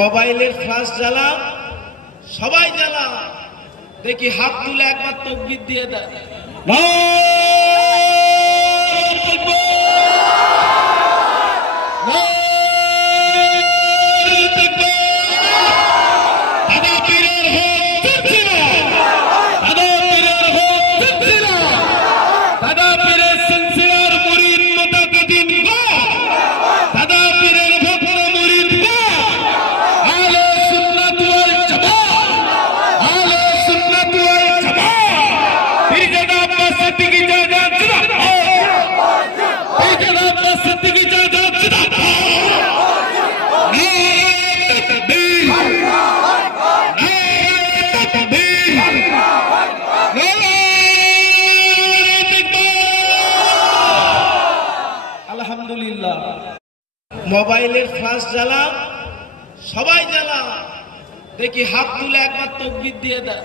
মোবাইলের ফ্ল্যাশ জ্বালা, সবাই জ্বালা, দেখি হাত তুলে একবার তাকবীর দিয়ে দেয়। আলহামদুলিল্লাহ। মোবাইলের ফ্ল্যাশ জ্বালা, সবাই জ্বালা, দেখি হাত তুলে একবার তাকবীর দিয়ে দেয়।